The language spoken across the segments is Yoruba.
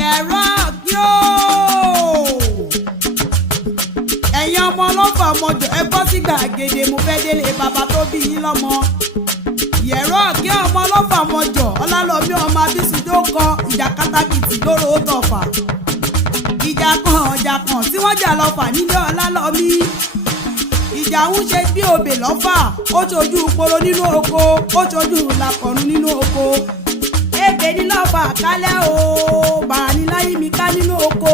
Yẹ̀rọ yóò ẹ̀yin ọmọ ọlọ́fà ọmọjọ ẹ bọ́ sí gbàgede mo fẹ́ délé bàbá tó bí yín lọ́mọ. Yẹ̀rọ kí ọmọ ọlọ́fà ọmọjọ Ọlálọ́mí ọmọ Abísúndé ó kọ ìjà kátàkìtì lóró ó tọ̀fà. Ìjà kan tí wọ́n jà lọ́fà nílé Ọlálọ́mí. Ìjà ń ṣe bí òbè lọ́fà ó ṣojú poro nínú oko ó ṣojú làkọ̀run nínú oko. Ebè ní lọ́fà kálẹ̀ o bàrà ní láyé mi ká nínú oko.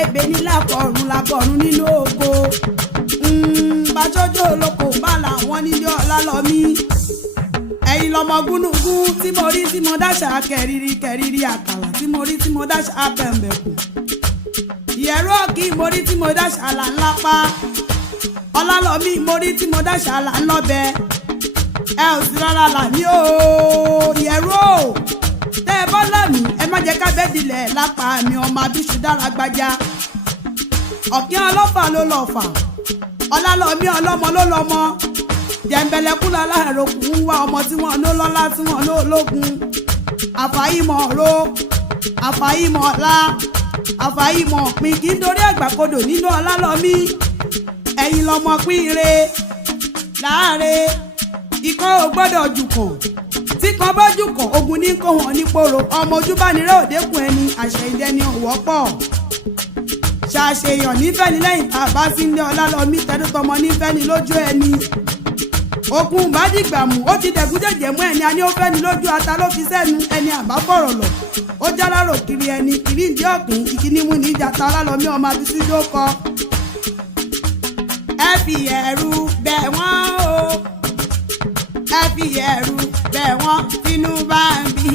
Ebè ní làkọ̀run nínú oko. Bàjọ́jọ́ olóko bá làwọn nílé Ọlálọ́mí. Ẹ̀yin lọmọ gúnugún tí mo rí tí mo dáṣà kẹrìírí àkàlà tí mo rí tí mo dáṣà abẹ̀m̀bẹ̀kù. Yẹ̀rọ kí mo rí tí mo dáṣà là ńlá pa. Ọlálọ́mí mo rí tí mo dáṣà là ńlọ́bẹ. Ẹ ò sí rárá là ní o Yẹ̀rọ tẹ́ ẹ bọ́ lámì ẹ má jẹ́ ká bẹ́ẹ̀ dilẹ̀ lápá mi ọmọ Abísúndé Alágbájá. Ọ̀kín ọlọ́fà ló lọ́fà Ọlálọ́mí ọlọ́mọ ló lọ́mọ. Jẹ̀ǹbẹ̀lẹ̀kú láláàrọ̀kù ń wá ọmọ tí wọ́n ló lọ́lá tí wọ́n ló lógun. Àfàìmọ̀ ro àfàìmọ̀ ọ̀la àfàìmọ̀ pin kì í dorí àgbàkodò nínú Ọlálọ́mí. Ẹ̀yin lọmọ pín ire láàre ikọ́ ò gbọ́dọ̀ jùkàn tí kan bá jùkàn ogun ní kó wọn nípòrò ọmọ ojúbánirẹ́ òdekùn ẹni àṣẹ ìdẹni ọ̀wọ́pọ̀. Ṣàṣeyàn nífẹ̀ẹ́ ní lẹ́yìn tá a bá sí ní Ọlálọ́mí tẹnutọmọ nífẹ̀ẹ́ ní lójú ẹni. Ogun bá dìgbàmù ó ti dẹ̀gún jẹ̀jẹ̀ mú ẹni a ní ó fẹ́ ni lójú ata ló fi sẹ́nu ẹni àbáfọ̀rọ̀ lọ. Ó jálárò kiri ẹni kiri ìdí ọ̀kìn ìkíní mú ní ìjà ta Ọlálọ́mí ọmọ Abísúndé ó kọ. Ẹ fi ẹ̀rù bẹ̀ wọ́n o ẹ fi ẹ̀rù bẹ̀ wọ́n tínú bá ń bí